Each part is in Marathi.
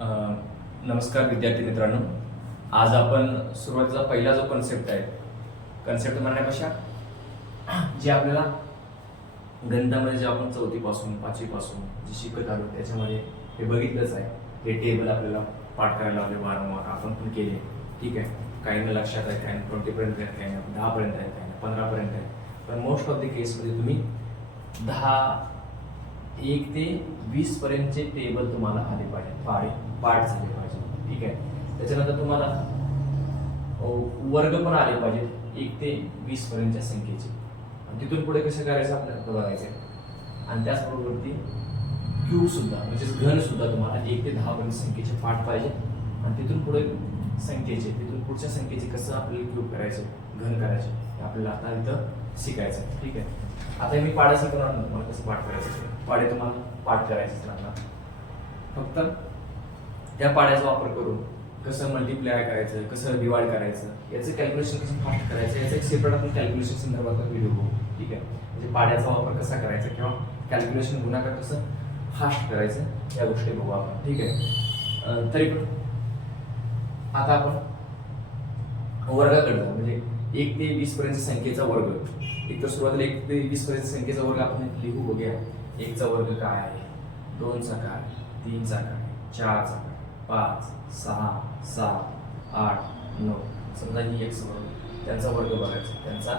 अ, नमस्कार विद्यार्थी मित्रांनो. आज आपण सुरुवातीचा पहिला जो कन्सेप्ट आहे, कन्सेप्ट म्हणण्यापेक्षा जे आपल्याला गणितामध्ये जे आपण 4थी पासून 5वी पासून जे शिकत आलो त्याच्यामध्ये हे बघितलंच आहे. हे टेबल आपल्याला पाठ करायला लावले वारंवार, आपण पण केले. ठीक आहे, काहींना लक्षात आहे, काहींना 20पर्यंत आहेत, काहींना 10पर्यंत आहेत, काहींना 15पर्यंत आहे. पण मोस्ट ऑफ द केसमध्ये तुम्ही 1 ते 20 पर्यंतचे टेबल तुम्हाला आले पाहिजे, पाठ झाले पाहिजे. ठीक आहे, त्याच्यानंतर तुम्हाला वर्ग पण आले पाहिजेत 1 ते 20 पर्यंतच्या संख्येचे. आणि तिथून पुढे कसं करायचं आपल्याला बघायचं आहे. आणि त्याचबरोबर क्यूब सुद्धा म्हणजे घन सुद्धा तुम्हाला 1 ते 10 पर्यंत संख्येचे पाठ पाहिजे. आणि तिथून पुढे तिथून पुढच्या संख्येचे कसं आपल्याला क्यूब करायचे, घन करायचे हे आपल्याला आता इथं शिकायचं आहे. ठीक आहे, आता मी पाडा शिकवणार नाही तुम्हाला कसं पाठ करायचं. पाडे तुम्हाला पाठ करायचं लागणार. फक्त त्या पाड्याचा वापर करून कसं मल्टिप्लाय करायचं, कसं डिवाइड करायचं, याचं कॅल्क्युलेशन कसं फास्ट करायचं, याचं एक सेपरेट आपण कॅल्क्युलेशन संदर्भात व्हिडिओ बघू. ठीक आहे, म्हणजे पाड्याचा वापर कसा करायचा किंवा कॅल्क्युलेशन गुणाकार कसं फास्ट करायचं या गोष्टी बघू आपण. ठीक आहे, तरी पण आता आपण वर्गाकडे जाऊ. म्हणजे 1 ते 20 पर्यंत संख्येचा वर्ग. एक तर सुरुवातीला 1 ते 20 पर्यंत संख्येचा वर्ग आपण लिहू बघूया. 1 चा वर्ग काय आहे, 2 चा काय, 3 चा काय, 4 चा काय, 5, 6, 7, 8, 9. समजा ही 1 चा वर्ग, त्यांचा वर्ग बघायचा, त्यांचा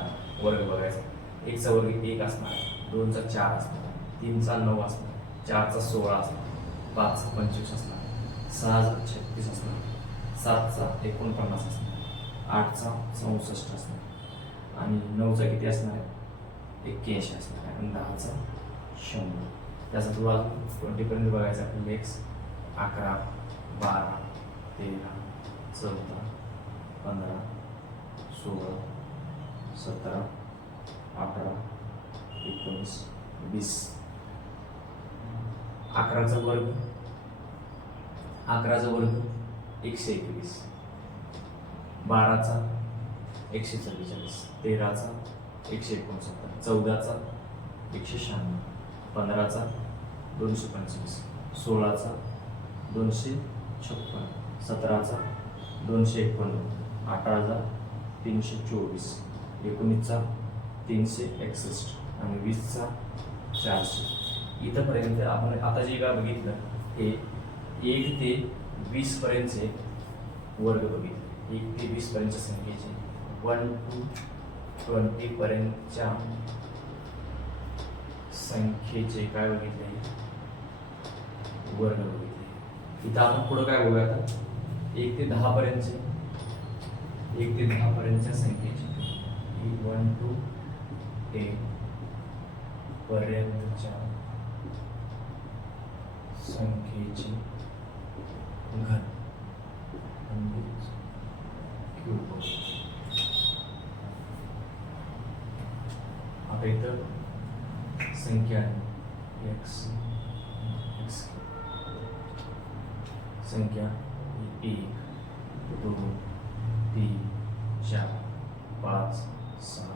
वर्ग बघायचा. 1 चा वर्ग 1 असणार, 2 चा 4 असणार, 3 चा 9 असणार, 4 चा 16 असणार, 5 चा 25 असणार, 6 चा 36 असणार, 7 चा 49 असणार, 8 चा 64 असणार आणि 9 चा किती असणार आहे, 81 असणार आहे आणि 10 चा 100. त्याचा तुला 20 पर्यंत बघायचं आपल्याला. 11, 12, 13, 14, 15, 16, 17, 18, 19, 20. 11चा वर्ग 121, 12चा 144, 13चा 169, 14चा 196, 15चा 225, 16चा 256, 17चा 251, 18चा 324, 19चा 361 आणि 20चा 400. इथंपर्यंत आपण आता जे काय बघितलं हे 1 ते 20 पर्यंतचे वर्ग बघितले. 1 ते 20 पर्यंतच्या संख्येचे 1 to 20 पर्यंतच्या संख्येचे काय बघितले, वर्ग बघितले. इथं आपण पुढं काय बघूया आता. 1 ते 10 पर्यंतचे, 1 ते 10 पर्यंतच्या संख्येचे 1 to 10 पर्यंतच्या संख्येचे घन म्हणजे क्यूब. आता इथं संख्या x, संख्या 1, 2, 3, 4, 5, 6,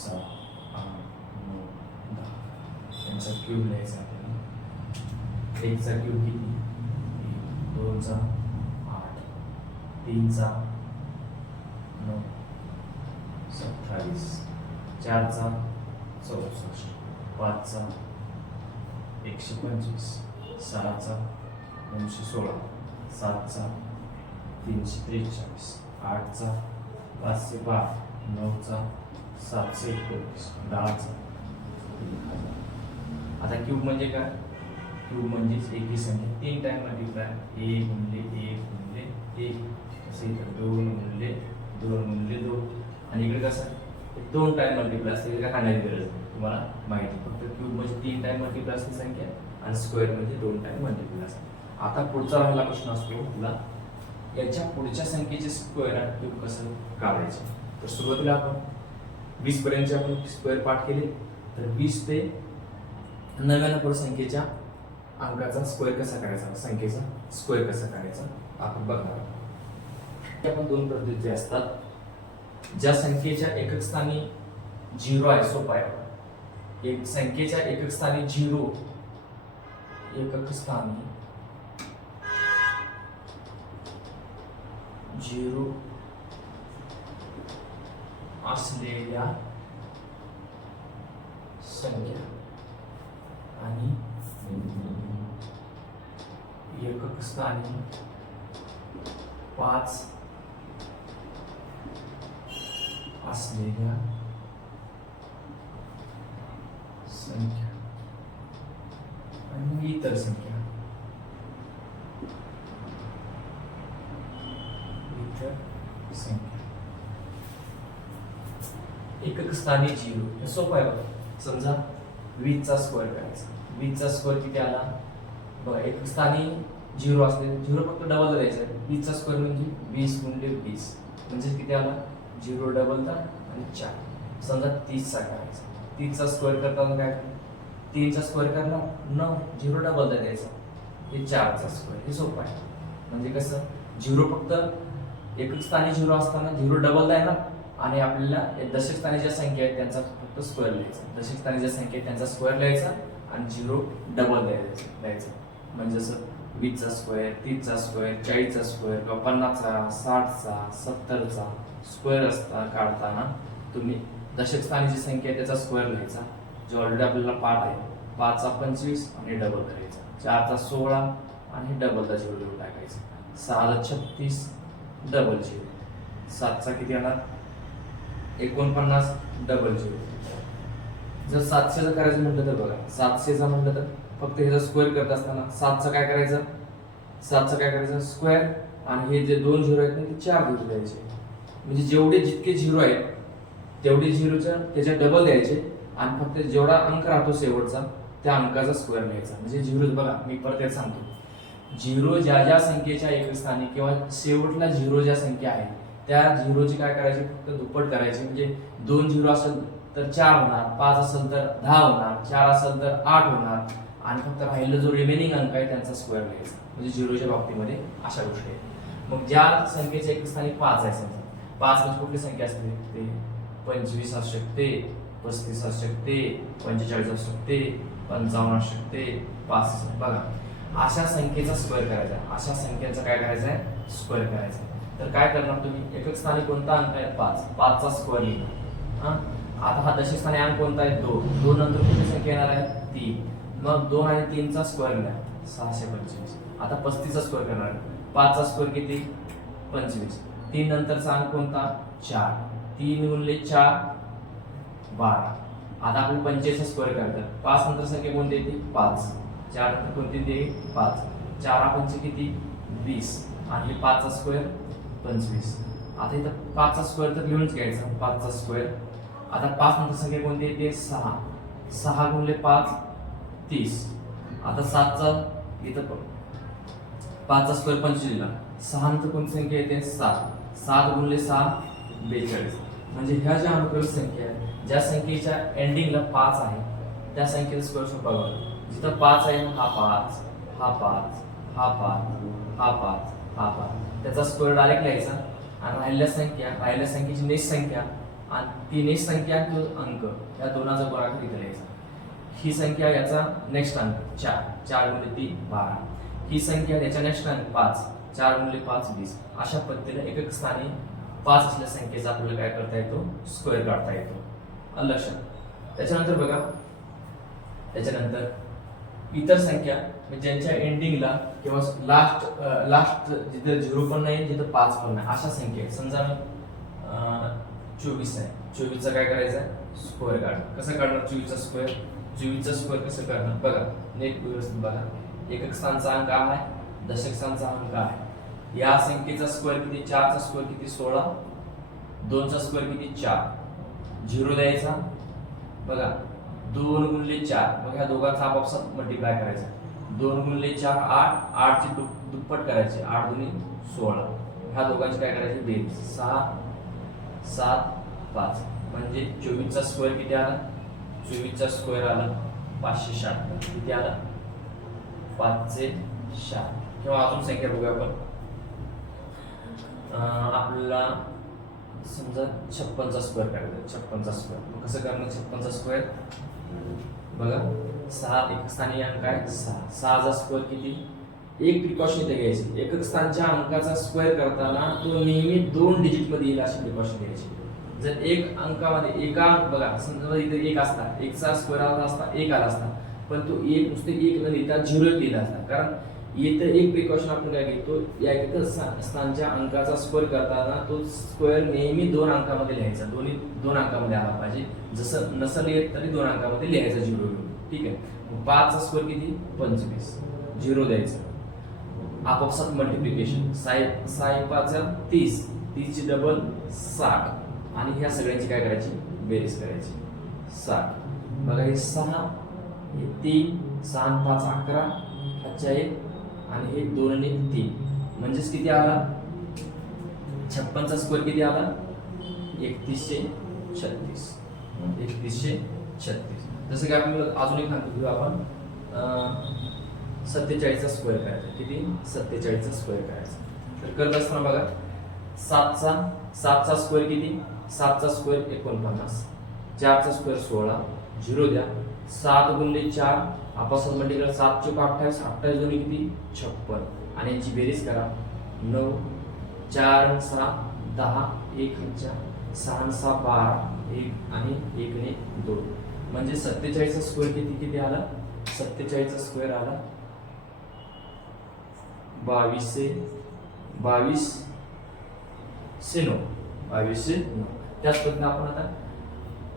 7, 8, 9, 10 यांचा क्यूब लिहायचा आपल्याला. 1 चा क्यूब किती, 2 चा 8, 3 चा 9, 27, 4 चा 64, 5 चा 125, 6 चा 916, 7 चा 343, 8 चा 512, 9 चा 719, 10 चा 1000. आता क्यूब म्हणजे काय, क्यूब म्हणजेच एक ही संख्या 3 टाइम मल्टिप्लाय. 1 गुणिले 1 गुणिले 1 असे इथं 2 गुणिले 2 गुणिले 2 आणि इकडे कसं 2 टाइम मल्टिप्लाय असते. काय काढण्याची गरज नाही, तुम्हाला माहिती. फक्त क्यूब म्हणजे 3 टाइम मल्टिप्लाय असते संख्या आणि स्क्वेअर म्हणजे 2 टाइम मल्टिप्लाय असते. आता पुढचा राहिला प्रश्न असतो तुला याच्या पुढच्या संख्येचे स्क्वेअर आणि क्यूब कसं काढायचे. तर सुरुवातीला आपण 20 पर्यंतचे आपण स्क्वेअर पाठ केले. तर 20 ते 99 संख्येच्या अंकाचा स्क्वेअर कसा करायचा, संख्येचा स्क्वेअर कसा करायचा आपण बघणार आहोत. आपण 2 पद्धती असतात. ज्या संख्येच्या एकक स्थानी 0 आहे, सोपा आहे. एक संख्येच्या एकक स्थानी 0, एकक स्थानी झिरो असलेल्या संख्या आणि एकक स्थानी 5 असलेल्या संख्या आणि इतर संख्या एकक स्थानी 0 हे सोपं आहे बघा. समजा 20 चा स्क्वेअर करायचा. 20 चा स्क्वेअर किती आला बघा. एकक स्थानी 0 असले 0 फक्त डबल द्यायचा. 20 चा स्क्वेअर म्हणजे 20 गुणिले 20 म्हणजे किती आला 0 डबलचा आणि 4. समजा 30 चा करायचा. 30 चा स्क्वेअर करताना काय 3 चा स्क्वेअर करणार 9 0 डबल द्यायचा. हे 4 चा स्क्वेअर. हे सोपं आहे. म्हणजे कसं 0 फक्त एकक स्थानी 0 असताना 0 डबल द्यायला आणि आपल्याला दशक स्थानी ज्या संख्या आहेत त्यांचा फक्त स्क्वेअर लिहायचा. दशक स्थानी ज्या संख्या आहेत त्यांचा स्क्वेअर लिहायचा आणि 0 डबल द्यायचा. म्हणजे जसं 20 चा स्क्वेअर, 30 चा स्क्वेअर, 40 चा स्क्वेअर किंवा 50 चा, 60 चा, 70 चा स्क्वेअर काढताना तुम्ही दशक स्थानी जी संख्या आहे त्याचा स्क्वेअर लिहायचा. जो ऑलरेडी आपल्याला पाठ आहे. 5 चा 25 आणि डबल करायचा. 4 चा 16 आणि डबलचा 0 लिहून टाकायचा. 6 चा 36 डबल 0. 7 चा किती येणार 49 डबल 0. जर 700 चा करायचं म्हटलं तर बघा 700 चा म्हटलं तर फक्त ह्याचा स्क्वेअर करत असताना 7 चा काय करायचं 7 चा काय करायचं स्क्वेअर आणि हे जे 2 झिरो आहेत ना ते 4 झिरो द्यायचे. म्हणजे जेवढे जितके झिरो आहेत तेवढे झिरोच्या त्याच्या डबल द्यायचे आणि फक्त जेवढा अंक राहतो शेवटचा त्या अंकाचा स्क्वेअर लिहायचा. म्हणजे झिरो बघा मी परत सांगतो. झिरो ज्या ज्या संख्येच्या एकक स्थानी किंवा शेवटला झिरो ज्या संख्या आहे त्या झिरोची काय करायची फक्त दुप्पट करायची. म्हणजे 2 झिरो असेल तर 4 होणार, 5 असेल तर 10 होणार, 4 असेल तर 8 होणार आणि फक्त राहिलेला जो रिमेनिंग अंक आहे त्यांचा स्क्वेअर लिहायचा. म्हणजे झिरोच्या बाबतीमध्ये अशा गोष्टी आहेत. मग ज्या संख्येच्या एकक स्थानी 5 आहे समजा 5 म्हणजे कुठली संख्या असते ते 25 असू शकते, 35 असू शकते, 45 असू शकते, 55 असू शकते, 5 बघा अशा संख्येचा स्क्वेअर करायचा. अशा संख्येचा काय करायचं आहे स्क्वेअर करायचा. तर काय करणार तुम्ही एकक स्थानी कोणता अंक आहे 5 5 चा स्क्वेअर लिहा. आता हा दशक स्थानी अंक कोणता आहे 2 2 नंतर कुठली संख्या येणार आहे 3. मग 2 आणि 3 चा स्क्वेअर लिहा 625. आता 35 चा स्क्वेअर करणार 5 चा स्क्वेअर किती 25. 3 नंतरचा अंक कोणता 4 3 गुणिले 4 12. आता आपण 45 चा स्क्वेअर करतात 5 नंतर संख्या कोणती येते 5 4 नंतर कोणती येते 5 4 पंच किती 20 आणि 5 चा स्क्वेअर 25. आता इथं 5 चा स्क्वेअर तर लिहूनच घ्यायचा 5 चा स्क्वेअर. आता 5 नंतर संख्या कोणती येते 6 6 गुणिले 5 30. आता 7 चा इथं 5 चा स्क्वेअर 25 लिहिला 6 नंतर कोणती संख्या येते 7 7 गुणिले 6 42. म्हणजे ह्या ज्या अनुक्रमिक संख्या आहेत ज्या संख्येच्या एंडिंगला 5 आहे त्या संख्येचा स्क्वेअर सोपा बघा. जिथं 5 आहे हा 5 हा 5 हा 5 हा 5 हा 5 त्याचा स्क्वेअर डायरेक्ट लिहायचा आणि राहिलेल्या संख्येची नेक्स्ट संख्या आणि ती नेक्स्ट संख्या तो अंक या दोनाचा गुणाकार इथे लिहायचा. ही संख्या याचा नेक्स्ट अंक 4 4 गुणिले 3 12. ही संख्या याच्या नेक्स्ट अंक 5 4 गुणिले 5 20. अशा पद्धतीने एकक स्थानी 5 असलेल्या संख्येचा आपल्याला काय करता येतो स्क्वेअर काढता येतो. लक्षात. त्याच्यानंतर बघा त्याच्यानंतर इतर संख्या म्हणजे ज्यांच्या एंडिंगला किंवा लास्ट जिथे 0 पण नाही जिथे 5 पण नाही अशा संख्या समजा 24 आहे 24 चा काय करायचा स्क्वेअर काढ. कसं काढणार 24 चा स्क्वेअर 24 चा स्क्वेअर कसं करणार बघा नीट व्यवस्थित बघा. एकक स्थानचा अंक आहे दशक स्थानचा अंक आहे. या संख्येचा स्क्वेअर किती 4 चा स्क्वेअर किती 16 2 चा स्क्वेअर किती 4 0 द्यायचा बघा 2 गुणिले 4 मग ह्या दोघांचा आपापसात मल्टिप्लाय करायचा 2 गुणिले 4 8 8 ची दुप्पट करायची 8 दुनी 16. ह्या दोघांची काय करायची बेरीज 6 7 5 म्हणजे 24 चा स्क्वेअर किती आला 24 चा स्क्वेअर आला 560. किती आला 560. किंवा अजून संख्या बघूया आपण आपल्याला समजा 56 चा स्क्वेअर काढायचा 56 चा स्क्वेअर. मग कसं करणार 56 चा स्क्वेअर बघा 6 एक स्थानी अंक आहे 6 6 चा स्क्वेअर किती एक प्रिकॉशन इथे घ्यायची, एकक स्थानच्या अंकाचा स्क्वेअर करताना तो नेहमी 2 डिजिट मध्ये येईल अशी प्रिकॉशन घ्यायची. जर एक अंकामध्ये एका बघा समजा इथे एक असता, एकचा स्क्वेअर आला असता, एक आला असता, पण तो एक नुसते एक न लिहिता 0 लिहिला असता. कारण इथे एक प्रिकॉशन आपण काय घेतो, या एकक स्थानच्या अंकाचा स्क्वेअर करताना तो स्क्वेअर नेहमी 2 अंकामध्ये लिहायचा, दोन्ही 2 अंकामध्ये आला पाहिजे. जसं नसेल येत तरी 2 अंकामध्ये लिहायचा 0 घेऊन. ठीक आहे. 5 चा स्क्वेअर किती 25, 0 द्यायचं. आपापसात मल्टिप्लिकेशन, 6 5 30, 30 ची डबल 60 आणि ह्या सगळ्यांची काय करायची बेरीज करायची 60. बघा हे 6, हे 3, 6 आणि 5 11, अच्छा 1 आणि हे 2 आणि 3 म्हणजेच किती आला 56 चा स्क्वेअर किती आला 3136. 3136. जसं की आपण अजून एक सांगतो की आपण 47 चा स्क्वेअर करायचा. किती 47 चा स्क्वेअर करायचा. तर करत असताना बघा 7 चा स्क्वेअर किती 7 चा स्क्वेअर 49, 4 चा स्क्वेअर 16, 0 द्या. 7 गुणिले 4 आपापसात मल्टिप्लाय 7 चोक 28, 28 दोन्ही किती 56 आणि यांची बेरीज करा 9, 4 6 10, 1 6 6 12, 1 आणि 1 ने 2 म्हणजे 47 चा स्क्वेअर किती आला 47 चा स्क्वेअर आला 22 से 9. त्याच पद्धतीने आपण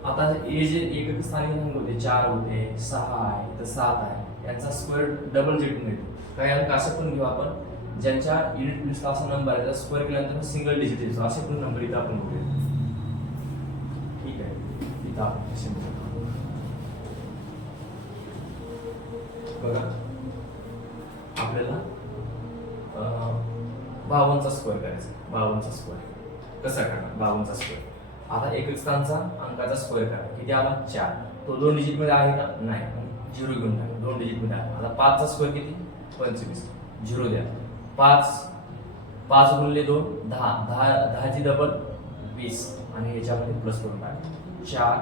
आता हे जे एकक स्थानिक अंक होते 4 होते 6 आहे तर 7 आहे यांचा स्क्वेअर डबल डिजिट मिळतो. काही अंक असं पण घेऊ आपण ज्यांच्या युनिट प्लेसला असा नंबर आहे त्याचा स्क्वेअर केल्यानंतर सिंगल डिजिट येतो असे पण नंबर इथं आपण बघूया. ठीक आहे. इथं आपण असे बघा आपल्याला 52 चा स्क्वेअर करायचा. 52 चा स्क्वेअर कसा करणार 52 चा स्क्वेअर. आता एकक स्थानचा अंकाचा स्क्वेअर करा किती आला 4. तो 2 डिजिट मध्ये आहे का नाही 0 घेऊन टाका 2 डिजिट मध्ये आहे. आता 5 चा स्क्वेअर किती 25, 0 द्या. 5 गुणिले 2 10, 10 ची डबल 20 आणि याच्यामध्ये प्लस करून टाका 4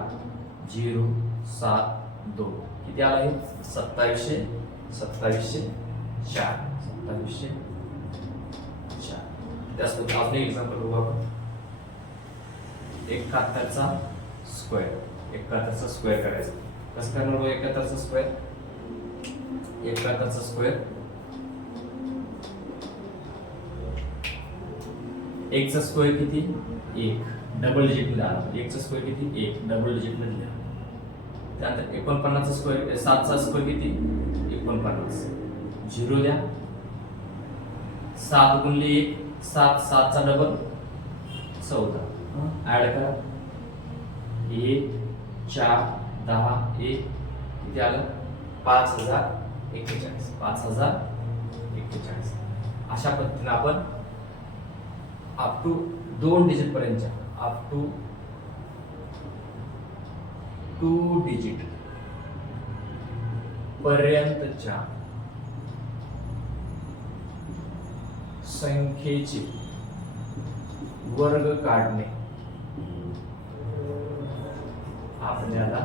0 7 2 किती आला हे 2700 4. त्याच अजून एक एक्झाम्पल बघू आपण 71 चा स्क्वेअर करायचा. कसं करणार बघा 71 चा स्क्वेअर 71 चा स्क्वेअर 1 चा स्क्वेअर किती 1 डबल डिजिट मध्ये आला. 1 चा स्क्वेअर किती 1 डबल डिजिट मध्ये लिहा. त्यानंतर 49 चा स्क्वेअर 7 चा स्क्वेअर किती 49, 0 द्या. 7 गुणिले 1 7, 7 चा डबल 14 ऍड करा 1 4 10 1 किती आलं 5041. 5041 अशा पद्धतीने आपण अप टू 2 डिजिट पर्यंतच्या अप टू 2 डिजिट पर्यंतच्या संख्येचे वर्ग काढणे आपल्याला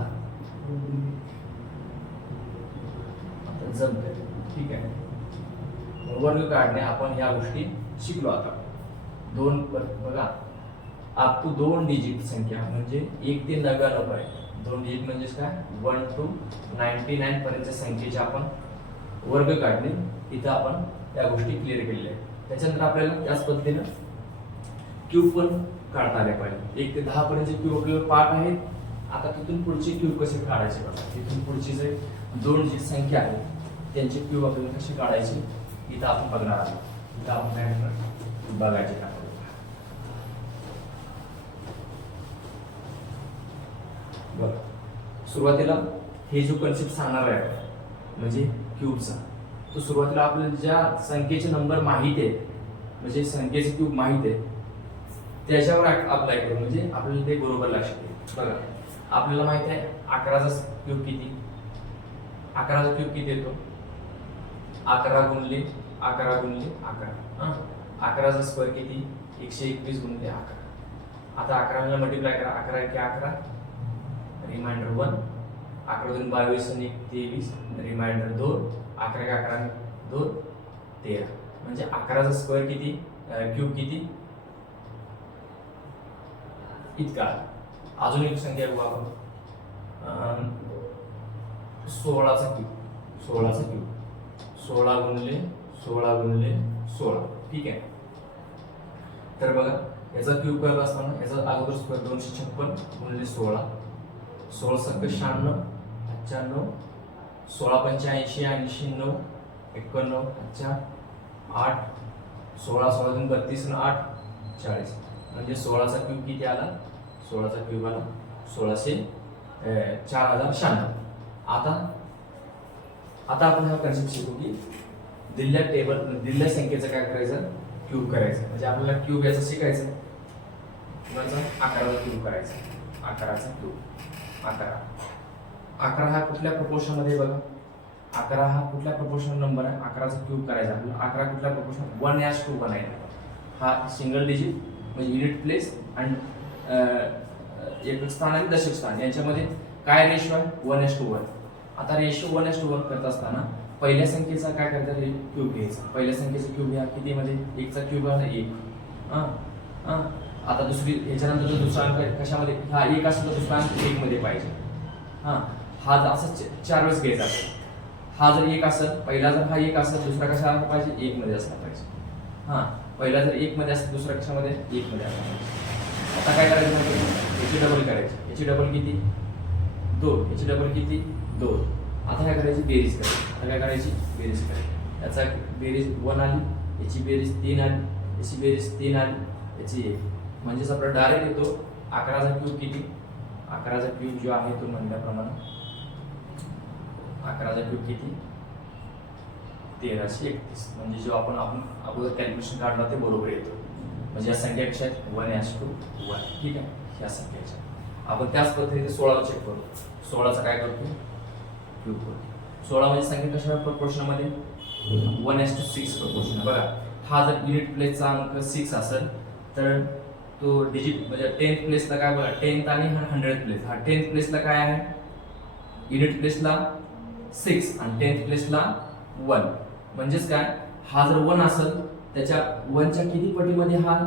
जमते. ठीक आहे. वर्ग काढणे आपण या गोष्टी शिकलो. आता 2 बघा अप टू 2 डिजिट संख्या म्हणजे 1 ते 99 पर्यंत 2 डिजिट म्हणजे काय 1 to 99 पर्यंतच्या संख्येचे आपण वर्ग काढणे इथं आपण त्या गोष्टी क्लिअर केलेल्या आहेत. त्याच्यानंतर आपल्याला त्याच पद्धतीनं क्यूब पण काढता आले पाहिजे. 1 ते 10 पर्यंतचे क्यूब आपल्याला पाठ आहेत. आता तिथून पुढचे क्यूब कसे काढायचे बघा. तिथून पुढची जे 2 डिजिट संख्या आहे त्यांचे क्यूब आपल्याला कसे काढायचे इथं आपण बघणार आहोत. इथं आपण काय करणार बघायचे आपल्याला. बघा सुरुवातीला हे जो कन्सेप्ट सांगणार आहे म्हणजे क्यूबचा तो सुरुवातीला आपल्याला ज्या संख्येचे नंबर माहित आहेत म्हणजे संख्येचे क्यूब माहित आहेत त्याच्यावर अप्लाय करू म्हणजे आपल्याला ते बरोबर लक्षात येईल. बघा आपल्याला माहित आहे 11चा क्यूब किती 11चा क्यूब किती येतो 11 गुणिले 11 11चा स्क्वेअर किती 121 गुणिले 11. आता 11 ला मल्टिप्लाय करा 11 1 11 रिमाइंडर 1 11 2 22 आणि 1 23 रिमाइंडर 2 11 11 2 13 म्हणजे 11चा स्क्वेअर किती, क्यूब किती, इतका. अजून एक संख्या बघू आपण, 16चा क्यूब. 16चा क्यूब 16 गुणिले 16 गुणिले 16. ठीक आहे. तर बघा याचा क्यूब करत असताना याचा अगोदर स्क्वेअर 256 गुणिले 16, 16 सक 96, 95, 16 85, 80 9, 91, 8, 16 16 2 32 आणि 8 40. म्हणजे 16चा क्यूब किती आला, 16चा क्यूब आला 4096. आता आपण हा कन्सेप्ट शिकू की दिलेल्या संख्येचं काय करायचं, क्यूब करायचं. म्हणजे आपल्याला क्यूब याचं शिकायचं, कुणाचा, 11चा क्यूब करायचा. 11चा क्यूब 11 हा कुठल्या प्रपोर्शन मध्ये बघा, 11 हा कुठल्या प्रपोर्शन नंबर आहे, 11चा क्यूब करायचा आपल्याला. 11 कुठल्या प्रपोर्शन, 1:1 आहे. हा सिंगल डिजिट म्हणजे युनिट प्लेस आणि एकक स्थान आणि दशक स्थान यांच्यामध्ये काय रेशो आहे, 1:1. आता रेशो 1:1 करत असताना पहिल्या संख्येचा काय करतात, क्यूब घ्यायचा. पहिल्या संख्येचा क्यूब घ्या किती मध्ये, 1चा क्यूब आहे 1. आता दुसरी ह्याच्यानंतर दुसरा अंक कशामध्ये, हा 1 असेल तर दुसरा अंक 1 मध्ये पाहिजे. हा असं 4 वेळेस घ्यायचा. हा जर 1 असेल, पहिला जर हा 1 असेल, दुसरा कशा आला पाहिजे, 1 मध्ये असला पाहिजे. पहिला जर 1 मध्ये असेल, दुसरा कशामध्ये 1 मध्ये असला पाहिजे. आता काय करायचं म्हणजे याची डबल करायची. याची डबल किती, 2. याची डबल किती, 2. आता काय करायची, बेरीज करायची. आता काय करायची, बेरीज करायची. याचा बेरीज 1 आली, याची बेरीज 3 आली, याची बेरीज 3 आली, याची 1. म्हणजेच आपला डायरेक्ट येतो 11चा क्यूब किती, 11चा क्यूब जो आहे तो म्हणल्याप्रमाणे 11चा क्यूब किती, 1331. म्हणजे जो आपण अगोदर कॅल्क्युलेशन काढला ते बरोबर येतो. म्हणजे या संख्या कशा आहेत, 1:1. ठीक आहे. या संख्याच्या आपण त्याच पद्धतीने 16 चेक करू. 16चा काय करतो, क्यूब करतो. 16 म्हणजे संख्या कशा प्रपोर्शन मध्ये, 1:6 प्रपोर्शन. बघा हा जर युनिट प्लेसचा अंक 6 असेल तर तो डिजिट म्हणजे 10th प्लेसला काय, बघा 10th आणि 100th प्लेस. हा 10th प्लेसला काय आहे, युनिट प्लेसला 6 आणि 10th प्लेसला 1. म्हणजेच काय, हा जर 1 असेल त्याच्या 1च्या किती पटीमध्ये हा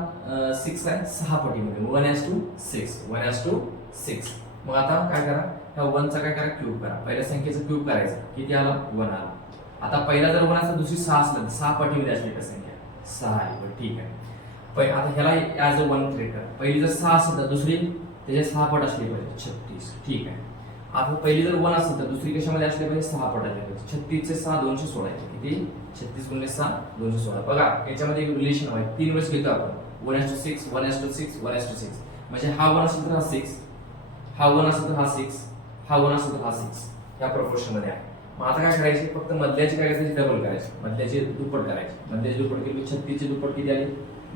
6 आहे, 6 पटीमध्ये. 1:6. मग आता काय करा, ह्या 1चा काय करा, क्यूब करा. पहिल्या संख्येचा क्यूब करायचा, किती आला, 1 आला. आता पहिला जर 1 असेल, दुसरी 6 असलं, 6 पटीमध्ये असली का संख्या, 6 आहे. ठीक आहे. आता ह्याला ॲज अ 1 ट्रीट करा. पहिली जर 6 असेल तर दुसरी त्याच्या 6 पट असली पाहिजे, 36. ठीक आहे. आता पहिली जर 1 असेल तर दुसरी कशामध्ये असली पाहिजे, 6 पट असली पाहिजे. 36 चे 6 216 आहे. किती, 36 गुणिले 6 216. बघा याच्यामध्ये एक रिलेशन आहे, 3 वेळेस घेतो आपण, 1:6 1:6 1:6. म्हणजे हा 1 असेल तर हा 6, हा 1 असेल तर हा 6, हा 1 असेल तर हा 6. या प्रपोर्शन मध्ये आहे. मग आता काय करायचे, फक्त मधल्याची काय करायची, डबल करायची. मधल्याची दुप्पट करायची. मधल्याची दुप्पट केली, 36 ची दुप्पट किती आली,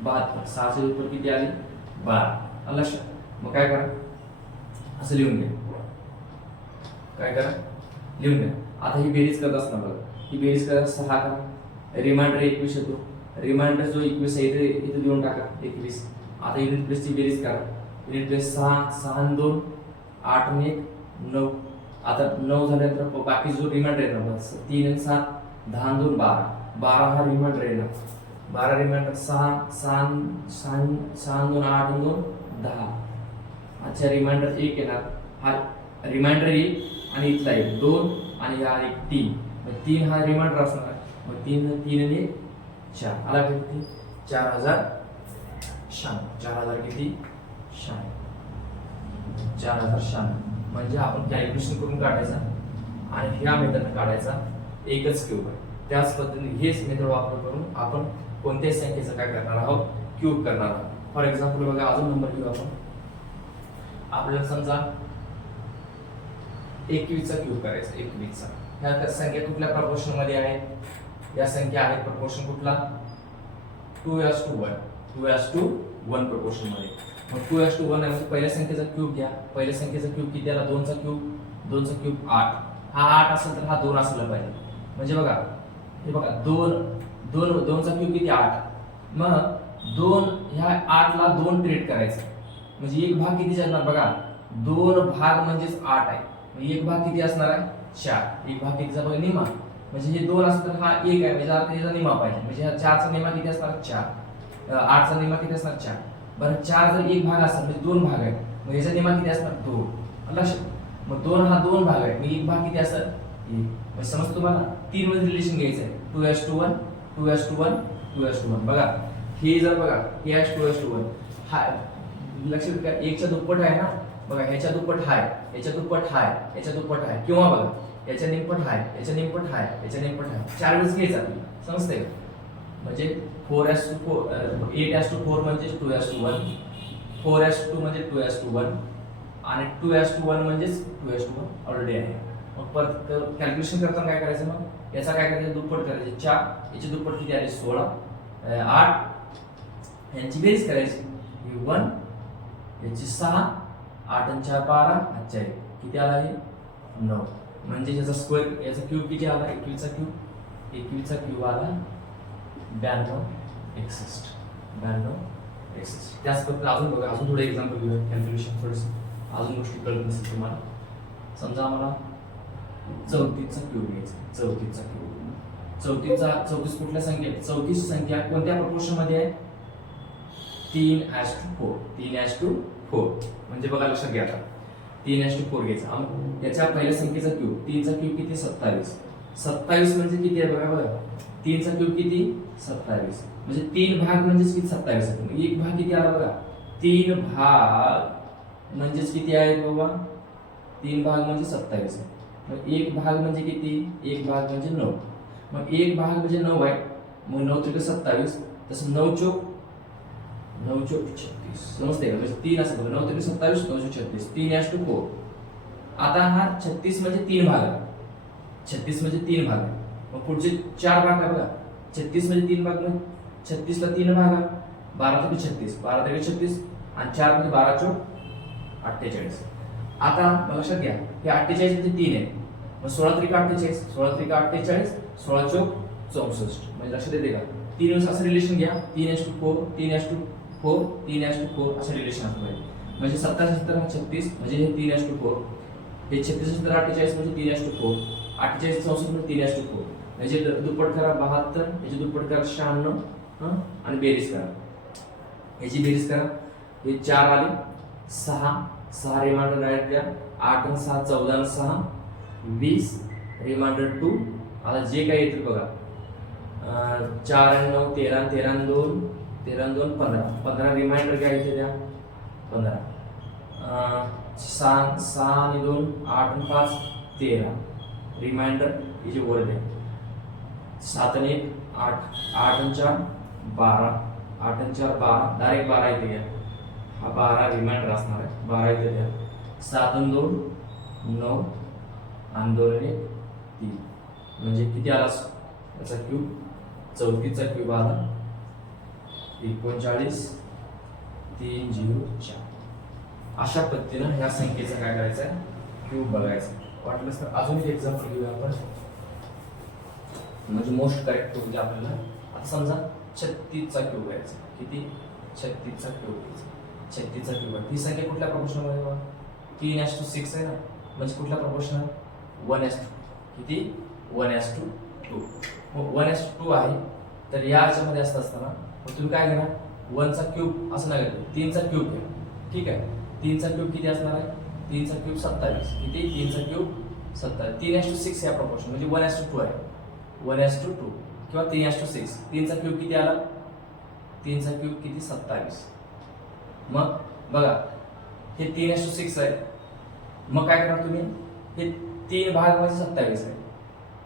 72. 6 ची दुप्पट किती आली, 12. लक्षात. मग काय करा, असं लिहून घ्या. काय करा, लिहून घ्या. आता ही बेरीज करत असताना बघा, ही बेरीज करत 6 करा, रिमाइंडर 21 येतो. रिमाइंडर जो 21 आहे इथे देऊन टाका, 21. आता युनिट प्लेसची बेरीज करा. युनिट प्लेस 6 6 आणि 2 8 आणि 1 9. आता 9 झाल्यानंतर बाकी जो रिमाइंडर आहे ना, 3 आणि 7 10 आणि 2 12. 12 हा रिमाइंडर आहे ना, 12 रिमाइंडर 6 6 आणि 2 8 आणि 2 10. अच्छा रिमाइंडर 1 येणार, हा रिमाइंडर 1 आणि इथला 1 2 आणि हा 1 3. मग 3 हा रिमाइंडर असणार. मग 3 आणि 1 4. आला किती, 4096. 4000 किती, 4096. म्हणजे आपण कॅल्क्युलेशन करून काढायचा आणि ह्या मेथडने काढायचा, एकच क्यूब आहे. त्याच पद्धतीने हेच मेथड वापर करून आपण कोणत्याही संख्येचं काय करणार आहोत, क्यूब करणार आहोत. फॉर एक्झाम्पल बघा, अजून नंबर घेऊ आपण. आपल्याला समजा 21चा क्यूब करायचा. 21चा ह्या संख्या कुठल्या प्रपोर्शन मध्ये आहे, या संख्या आहेत प्रपोर्शन कुठला, 2:1. 2:1 प्रपोर्शन मध्ये. मग 2:1 आहे, म्हणजे पहिल्या संख्येचा क्यूब घ्या. पहिल्या संख्येचा क्यूब किती आला, 2चा क्यूब 8. हा 8 असेल तर हा 2 असला पाहिजे. म्हणजे बघा हे बघा 2चा क्यूब किती, 8. मग 2 ह्या 8 ला 2 ट्रीट करायचं. म्हणजे एक भाग किती असणार बघा, 2 भाग म्हणजेच 8 आहे. एक भाग किती असणार आहे, 4. एक भाग कितीचा बघा, निम्मा. म्हणजे हे 2 असतं तर हा 1 आहे, म्हणजे आता याचा निमा पाहिजे. म्हणजे ह्या 4चा निमा किती असणार 4, 8चा निमा किती असणार 4. बरं 4 जर एक भाग असेल म्हणजे 2 भाग आहेत, मग याचा निमा किती असणार 2. लक्षात, मग 2 हा 2 भाग आहे, मग एक भाग किती असेल 1. म्हणजे समज तुम्हाला 3 मध्ये रिलेशन घ्यायचं आहे, 2:1 2:1 2:1. बघा हे जर बघा हे 2:1 हा लक्षात का 1 च्या दुप्पट आहे ना. बघा ह्याच्या दुप्पट हाय, याच्या दुप्पट हाय, याच्या दुप्पट हाय, किंवा बघा याच्या निमपट हाय, याच्या निमपट हाय, याच्या निमपट हाय, 4 वेळेस घ्यायचा समजतंय का. म्हणजे 4:4 8:4 म्हणजे 2:1, 4:2 म्हणजे 2:1 आणि 2:1 म्हणजे 2:1 ऑलरेडी आहे. मग परत कॅल्क्युलेशन करताना काय करायचं, मग याचा काय करायचं दुप्पट करायचे 4, याची दुप्पट किती आली 16, 8 यांची बेरीज करायची 1, याची 6, 8 आणि 4 12, 8 किती आला आहे 9. म्हणजे याचा स्क्वेअर याचा क्यूब किती आला 21चा क्यूब, 21चा क्यूब आला 92 61. 92 61. त्याच पद्धतीने अजून बघा, अजून थोडे एक्झाम्पल घेऊया कॅल्क्युलेशन थोडंसं अजून गोष्टी कळत नसेल तुम्हाला. समजा आम्हाला 34चा क्यूब घ्यायचा, 34चा क्यूब. 34 कुठल्या संख्या, 34 संख्या कोणत्या प्रपोर्शन मध्ये आहे 3:4. 3:4 म्हणजे बघा लक्षात घ्या आता 3:4 घ्यायचा. याच्या पहिल्या संख्येचा क्यूब, 3चा क्यूब किती 27. 27 म्हणजे किती आहे बघा, बघा 3चा क्यूब किती 27, म्हणजे 3 भाग म्हणजेच किती 27 आहे. एक भाग किती आला बघा 3 भाग म्हणजेच किती आहे बाबा 3 भाग म्हणजे 27 आहे. मग एक भाग म्हणजे किती, एक भाग म्हणजे 9. मग एक भाग म्हणजे 9 आहे, मग 9 त्रिक 27, तसं 9 चोक 36 समजते का. म्हणजे 3 असं बघा 9 त्रिक 27 9 36 3:4. आता हा 36 म्हणजे 3 भाग आहे, 36 म्हणजे 3 भाग आहे. मग पुढचे 4 भाग आहे बघा 36 म्हणजे 3 भाग, म्हणजे 36 ला 3 भाग आहे, 12 त्रिक 36 12 त्रिक 36 आणि 4 म्हणजे 12 चोक 48. आता लक्षात घ्या हे 48 म्हणजे 3 आहे, मग 16 त्रिक 48 16 त्रिक 48 16 चोक 64. म्हणजे लक्षात येते का 3 वेळेस असं रिलेशन घ्या 3:4 3:4 3:4 असं रिलेशन असतं पाहिजे. म्हणजे 27 हा 36 म्हणजे हे 3:4, हे 36 48 म्हणजे 3:4, 48 64 म्हणजे 3:4. म्हणजे दुप्पट करा 72, याची दुप्पट करा 96 आणि बेरीज करा. याची बेरीज करा, हे 4 आले 6 रिमाइंडर डायरेक्ट द्या, 8 आणि 6 14 आणि 6 20 रिमाइंडर 2. आता जे काही येतील बघा 4 आणि 9 13 13 आणि 2 13 आणि 2 15 रिमाइंडर काय इथे द्या 15, 6 आणि 2 8 आणि 5 13 रिमाइंडर याचे वर द्या, 7 आणि 1 8 8 आणि 4 12 8 आणि 4 12 डायरेक्ट 12 इथे घ्या, हा 12 रिमाइंडर असणार आहे 12 इथे द्या, 7 आणि 2 9 आणि 2 आणि 1 3. म्हणजे किती आला याचा क्यूब 34चा क्यूब आला 39 304. अशा पद्धतीनं ह्या संख्येचा काय करायचं आहे क्यूब बघायचा. वाटलंच तर अजून एक एक्झाम्पल घेऊया आपण, म्हणजे मोस्ट करेक्ट होईल आपल्याला. आता समजा 36चा क्यूब घ्यायचा, किती 36चा क्यूब घ्यायचा, 36चा क्यूब आहे. ही संख्या कुठल्या प्रपोर्शन मध्ये बघा 3:6 आहे ना, म्हणजे कुठल्या प्रपोर्शन 1:2. किती 1:2. मग 1:2 आहे तर या याच्यामध्ये असत असताना मग तुम्ही काय घेणार 1चा क्यूब असं नाही घेतो 3चा क्यूब घ्या. ठीक आहे 3चा क्यूब किती असणार आहे 3चा क्यूब 27. किती 3चा क्यूब 27. 3:6 या प्रपोर्शन म्हणजे 1:2 आहे, 1:2 किंवा 3:6. 3चा क्यूब किती आला 3चा क्यूब किती 27. मग बघा हे 3:6 आहे, मग काय करणार तुम्ही हे 3 भाग म्हणजे 27 आहे,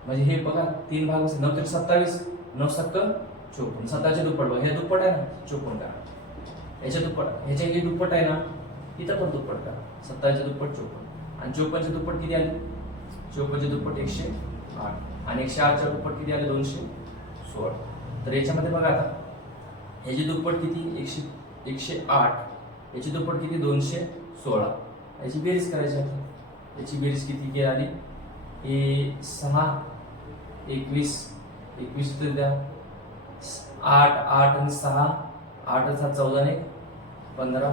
म्हणजे हे बघा 3 भाग 9 त्रिक 27 9 7 54 7चे दुप्पट बघा, हे दुप्पट आहे ना 54 करा, याच्या दुप्पट ह्याच्या हे दुप्पट आहे ना इथं पण दुप्पट करा, 27चे दुप्पट 54 आणि 54चे दुप्पट किती आले 54चे दुप्पट 108 आणि 108च्या दुप्पट किती आले 216. तर याच्यामध्ये बघा आता ह्याची दुप्पट किती 108, याची दुप्पट किती 216. याची बेरीज करायची आहे, याची बेरीज किती आली हे 6 21 21 तर द्या 8 8 आणि 6 8 आणि 7 14 आणि 15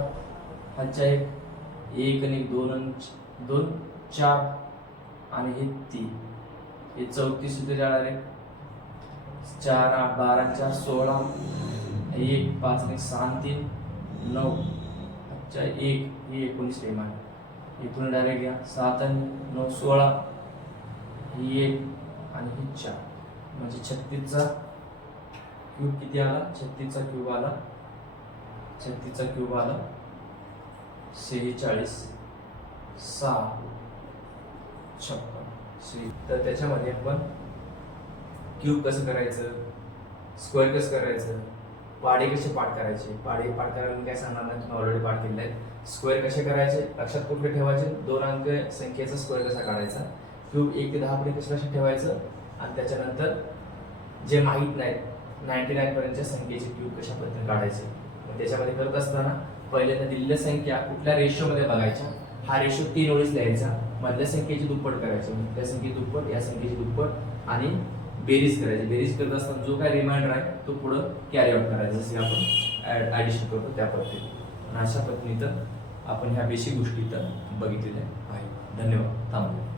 हातच्या 1 1 आणि 2 आणि 2 4 आणि हे 3 हे 34 इथे जाणार आहे, 4 8 12 4 16, 1 5 आणि 6 3 9, अच्छा 1 ही 19 टाइम आहे, एकूण डायरेक्ट घ्या 7 आणि 9 16, ही 1 आणि ही 4, म्हणजे 36 चा क्यूब किती आला, 36 चा क्यूब आला, 36 चा क्यूब आला 46 6 56. तर त्याच्यामध्ये आपण क्यूब कसं करायचं, स्क्वेअर कसं करायचं, पाढे कसे पाठ करायचे, पाढे पाठ करायला मी काय सांगणार नाही, तुम्ही ऑलरेडी पाठ केलेले आहेत. स्क्वेअर कसे करायचे लक्षात कुठले ठेवायचे, 2 अंक संख्येचा स्क्वेअर कसा काढायचा, क्यूब 1 ते 10 पर्यंत कसं ठेवायचं, आणि त्याच्यानंतर जे माहीत नाहीत 99 पर्यंतच्या संख्येचे क्यूब कशा पद्धतीने काढायचे. मग त्याच्यामध्ये करत असताना पहिल्यांदा दिलेल्या संख्या कुठल्या रेशोमध्ये बघायच्या, हा रेशो 3 ओळीच लिहायचा, मधल्या संख्येची दुप्पट करायची, त्या संख्येची दुप्पट, या संख्येची दुप्पट, आणि बेरीज करायची. बेरीज करत असताना जो काय रिमाइंडर आहे तो पुढं कॅरी आउट करायचा, जसे आपण ॲडिशन करतो त्या पद्धतीने. आणि अशा पद्धतीने आपण ह्या बेसिक गोष्टी इथं बघितलेल्या आहेत. धन्यवाद. थांबूया.